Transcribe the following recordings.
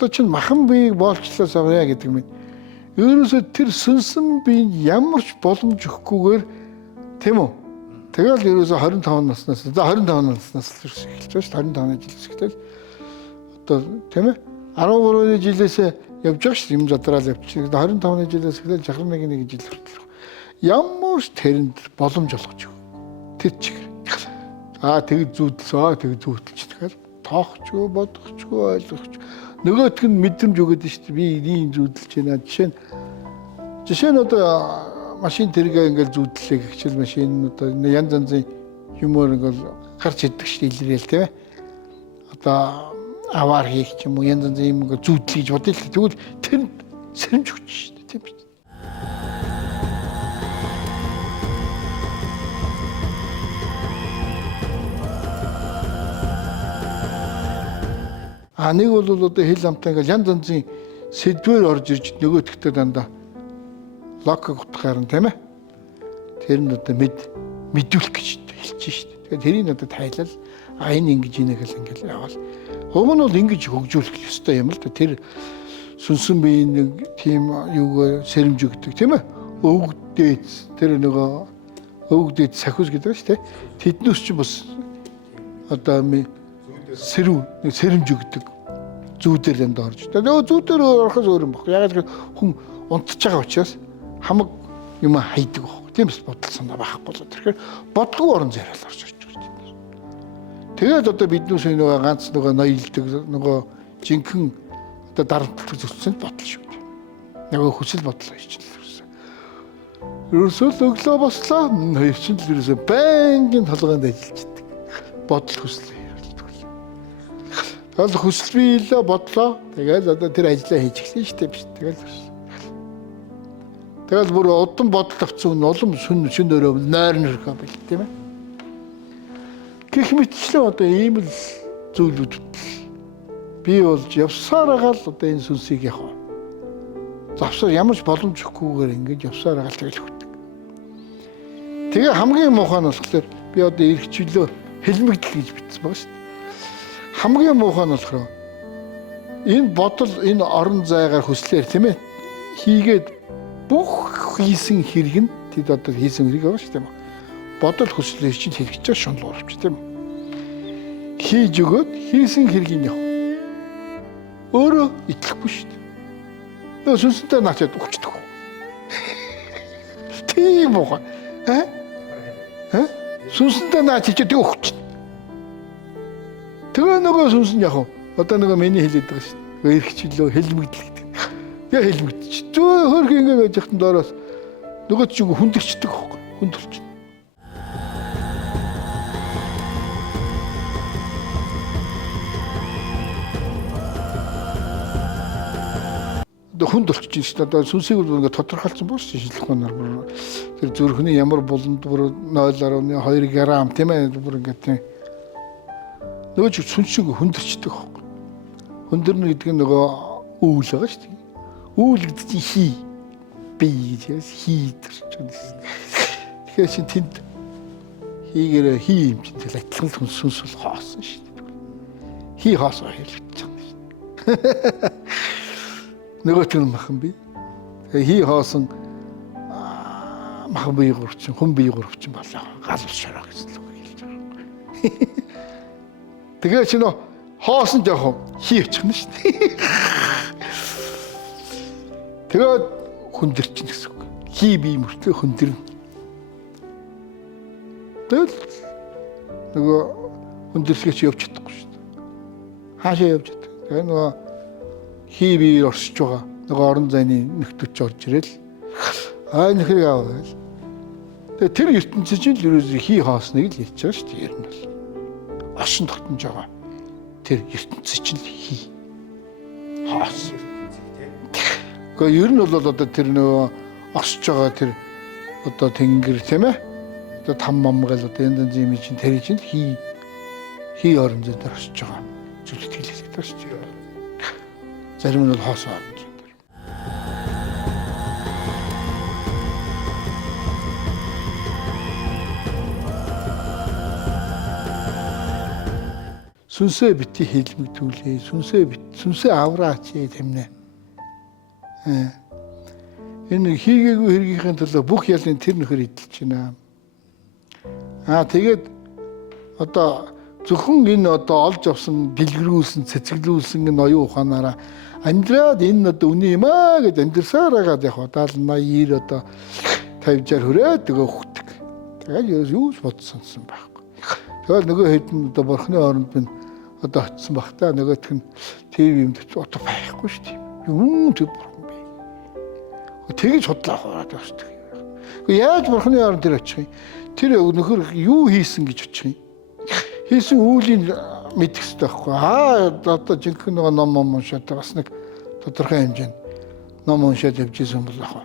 Одоо чинь махан биеийг боолчлоос авъя гэдэг юм. Ерөөсөө тэр сүнсэн биенд ямар ч боломж өгөхгүйгээр тийм үү? Тэгэл ерөөсөө 25 наснаас 25 наснаас эхэлж байна. 25 жил эхэлтэл одоо тийм ээ 13 жилээс явж байгаа шүү юм задраал явчих. 25 жилээс эхлээд 61 жил хүртэл ямар ч тэрэнд боломж олгож өг. Тэр чигээр. Тэг зүүдэлсөө тэг зүүдэлч тэгэхээр тоохчгүй бодохчгүй ойлгохч. Нөгөөтг нь мэдрэмж өгöd нь шүү дээ. Би ийм зүүдэлж байна. Жишээ нь одоо машин тэргээ ингээл зүүдлээ гихчил машин одоо янз янзын юмор ингээл гарч идэх шүү дээ илрээл тийм ээ. Одоо аваар хийх ч юм уу янз янзын юм ингээл зүүдлэж бодъё л тэгвэл тэр сэрэмж өгч шүү дээ тийм ээ. Нэг бол одоо хэл амтаа ингээл янз янзын сэдвээр орж ирж нөгөөдөгтөө дандаа лок утгаар нь тийм ээ. Тэр нь одоо мэдүүлэх гэж хэлж шүү дээ. Тэгэхээр тэрийг одоо тайлал энэ ингэж ингээл ингээл явал. Уг нь бол ингэж хөгжүүлэх ёстой юм л да. Тэр сүнсэн биеийн нэг тийм юугаар сэрэмж өгдөг тийм ээ. Өвгдээд тэр нөгөө өвгдээд сахиус гэдэг шүү дээ. Тэднээс ч бас одоо сэрэмж өгдөг зүүдээр энд орж. Тэгээ зүүдээр орохоос өөр юм баггүй. Яг хүн унтж байгаа учраас хамаг юм хайдаг байхгүй. Тийм бас бодол санаа байхгүй л. Тэгэхээр бодлого орон зайрал орж ирж байгаа. Тэгээд одоо биднээс нөгөө ганц нөгөө ноёлдог нөгөө жинхэнэ одоо дарамтлаг зүтсэнд бодол шүү дээ. Нөгөө хүсэл бодлоо хийчихлээ. Ерөөсөө л өглөө бослоо. Хоёр чинь л ерөөсөө байнгын толгойд ажиллаж байдаг. Бодол хүслээ. Тэгэл хүсэл биелээ бодлоо. Тэгээд одоо тэр ажлаа хийж эхлэв шүү дээ биш. Тэгэл бүр удан бодол авцсан улам шүн өрөө нойр байл тийм ээ. Гэх мэтчлээ одоо ийм л зүйлүүд би болж явсаар байгаа л одоо энэ сүнсийг яг завсар ямар ч боломж өгөхгүйгээр ингэж явсаар байгаа л тэгэл хөтөг. Тэгээ хамгийн муухай нь болохоор би одоо эргчлөө хэлмэгдэл гэж бичсэн байгаа шүү дээ. Хамгийн муухай нь болохоор энэ бодол энэ орон зайгаар хүслээр тийм ээ хийгээд бүх хийсэн хэрэг нь тэд одоо хийсэн хэрэг байгаа шүү дээ. Бодол хүслээр чинь хэрэгжиж байгаа шунал уурч тийм үү. Хийж өгөөд хийсэн хэргийг яв. Өөрөө итгэхгүй шүү дээ. Нөө сүнсэнтэй наачаад өгчдөг. Тийм уу? Сүнсэнтэй наачиж тэг өгч. Тэгээ нөгөө сүнс нь яг одоо нөгөө миний хэлээд байгаа шүү дээ. Эргчлөө хэлмэгдэл гэдэг. Яа хэлмэгдэж. Зөө хөрх ингэ байж хатан доороос нөгөө ч хүндэрчдэг байхгүй. Хүндэрч. Хүнд болчихж шүү дээ. Одоо сүнсийг бол ингээд тодорхойлсон боо шүү дээ. Шилхүүнээр бүр тэр зүрхний ямар буланд бүр 0.2 грамм тийм ээ бүр ингээд тийм. Нөгөө ч сүнс шиг хүндэрчдэг байхгүй. Хүндэрнэ гэдэг нь нөгөө үүл байгаа шүү дээ. Үүл гэдэг чинь хий. Би гэж хийдэрч байгаа шүү дээ. Тэгэхээр чинь тэнд хийгээрээ хий юм чинь тэгэл адилхан сүнс бол хоосон шүү дээ. Хий хоосоо хэлчихэж байгаа шүү дээ. Нөгөөт нь махан бий. Тэгээ хий хоосон махан бие гурвчин, хүн бие гурвчин болоо. Гал ус шороо гэсэн л үг хэлж байгаа. Тэгээ чи нөө хоосон жоох хий очихно шүү дээ. Тэгээд хүндэрчин гэсэн үг. Хий бие мөртлөө хүндэрнэ. Тэгэл нөгөө хүндэрсгэж явж чадахгүй шүү дээ. Хаашаа явж чадах. Тэгээ нөгөө хий биеэр орсож байгаа нөгөө орон зайны нөхдөч орж ирэл нөхрийг аваа. Тэгээ тэр ертөнцийн чинь л ерөөсөө хий хоосныг л ярьж байгаа шүү дээ. Ер нь бол оршин тогтнож байгаа. Тэр ертөнцийн чинь л хий хоосон. Гэхдээ ер нь бол одоо тэр нөгөө орсож байгаа тэр одоо тэнгэр тийм ээ. Одоо там мамгаал одоо янз янзын юм чинь тэр чинь хий орон зай дээр орсож байгаа. Зүйлт хэлээд байгаа шүү дээ. Зарим нь бол хоосоо орж байна. сүнсээ бити хэлмэгдүүлээ. Сүнсээ авраач тэмнэ. Энэ хийгээгүй хэргийнхээ төлөө бүх ялын тэр нөхөр эдэлж байна. Тэгээд одоо зөвхөн энэ одоо олж авсан, дэлгэрүүлсэн, цэцэглүүлсэн энэ оюун ухаанаараа амьдраад энэ одоо үний юм аа гэж амьдрсаар байгаад яг 70 80 90 одоо 50 60 хүрээд тэгээ өгдөг. Тэгээд юу ч бодсонсон байхгүй. Тэгээд нөгөө хэд нь одоо бурхны оронд минь одоо очсон баг та нөгөөх нь ТV юмд одоо байхгүй шүү дээ. Юм тэр бурхан бэ. Тэгэж судлаа хаваад байна. Яаж бурхны оронд тэр очих юм? Тэр нөхөр юу хийсэн гэж очих юм? Хийсэн үүлийн мэдэх хэрэгтэй байхгүй. Одоо жинхэнэ нөгөө ном уншаад бас нэг тодорхой хэмжээнд ном уншаад явжсэн бол яг.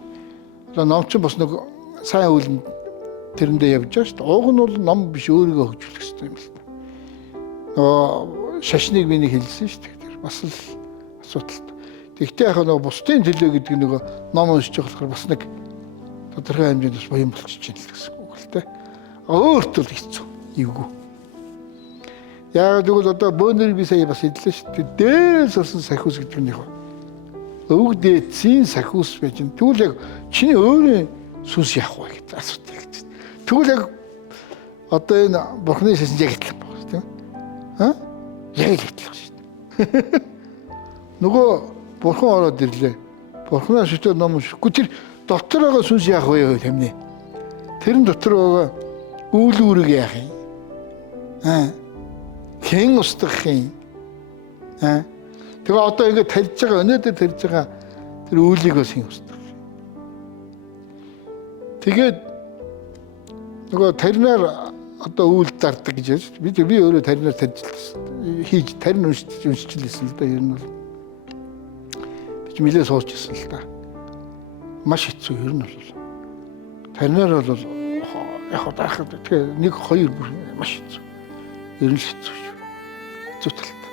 Одоо ном чинь бас нэг сайн үйл тэрэндээ явж байгаа шүү дээ. Уг нь бол ном биш өөрийгөө хөгжүүлэх хэрэгтэй юм л та. Нөгөө шашныг миний хэлсэн шүү дээ. Тэр бас л асуудалтай. Тэгтээ яг нөгөө бусдын төлөө гэдэг нөгөө ном уншиж байгаа болохоор бас нэг тодорхой хэмжээнд бас буян болчихж байна л гэсэн үг л дээ. Өөртөө л хэцүү. Эвгүй. Яг тэгвэл одоо бөөнөр би сая бас хэллээ шүү дээ. Дээрээс орсон сахиус гэдэг нь яг өвгдээ цийн сахиус байж байна. Тэгвэл яг чиний өөрийн сүнс яах вэ гэдэг асуудал гэж. Тэгвэл яг одоо энэ бурхны шашин яг итлэх байна шүү дээ. Яг итлэх шүү дээ. Нөгөө бурхан ороод ирлээ. Бурханаа шүтээ ном шихгүй тэр дотор байгаа сүнс яах вэ хэмнэ. Тэрэн дотор байгаа үйл үүрэг яах юм? Хэн устгах юм? Тэгээ одоо ингэ тарьж байгаа өнөөдөр тарьж байгаа тэр үйлийг бас хэн устгах юм? Тэгээд нөгөө таринаар одоо үйл дарддаг гэж яаж би өөрөө таринаар тарьж хийж тарин уншижлээсэн л да ер нь бол би ч нэлээд суучсан л да. Маш хэцүү ер нь бол таринаар бол яг одоо нэг хоёр бүр маш хэцүү. Ер нь л хэцүү шүү. Зүтэлт.